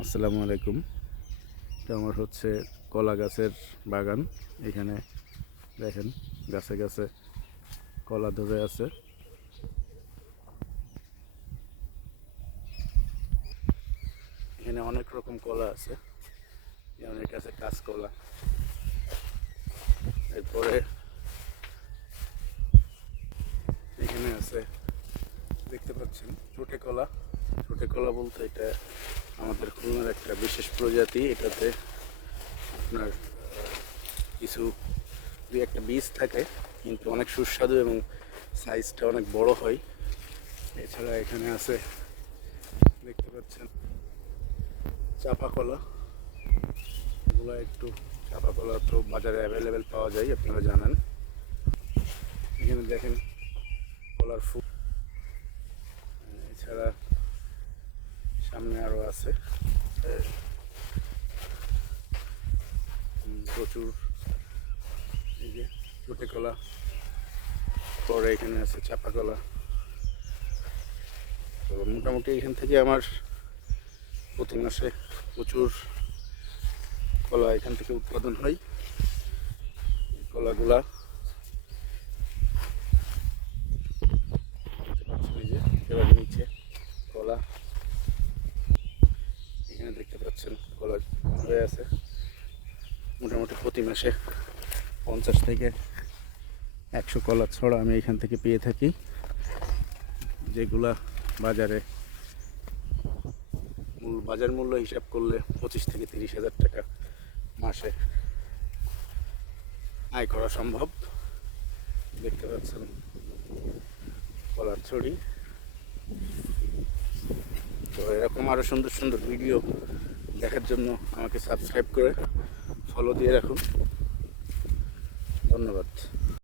আসসালামু আলাইকুম। এটা আমার হচ্ছে কলা গাছের বাগান। এখানে দেখেন গাছে গাছে কলা ধরে আছে। এখানে অনেক রকম কলা আছে, যেমন এটা আছে কাঁচকলা। এরপরে এখানে আছে, দেখতে পাচ্ছেন, চুটে কলা। চুটে কলা বলতে এটা আমাদের খুলনার একটা বিশেষ প্রজাতি। এটাতে আপনার কিছু দুই একটা বীজ থাকে, কিন্তু অনেক সুস্বাদু এবং সাইজটা অনেক বড় হয়। এছাড়া এখানে আছে, দেখতে পাচ্ছেন, চাপা কলা। এগুলো একটু, চাপা কলা তো বাজারে অ্যাভেলেবেল পাওয়া যায়, আপনারা জানেন। এখানে দেখেন কলার ফুল। এছাড়া সামনে আরও আছে প্রচুর, এই যে চুটে কলা। পরে এখানে আছে চাপা কলা। তো মোটামুটি এখান থেকে আমার প্রতি মাসে প্রচুর কলা এখান থেকে উৎপাদন হয়। কলাগুলা এই যে একেবারে নিচে কলা, এখানে দেখতে পাচ্ছেন কলা হয়ে আছে। মোটামুটি প্রতি মাসে 50 থেকে 100 কলা ছড়া আমি এখান থেকে পেয়ে থাকি, যেগুলা বাজারে বাজার মূল্য হিসাব করলে 25 থেকে 30,000 টাকা মাসে আয় করা সম্ভব। দেখতে পাচ্ছেন কলার ছড়ি। তো এরকম আরও সুন্দর সুন্দর ভিডিও দেখার জন্য আমাকে সাবস্ক্রাইব করে ফলো দিয়ে রাখুন। ধন্যবাদ।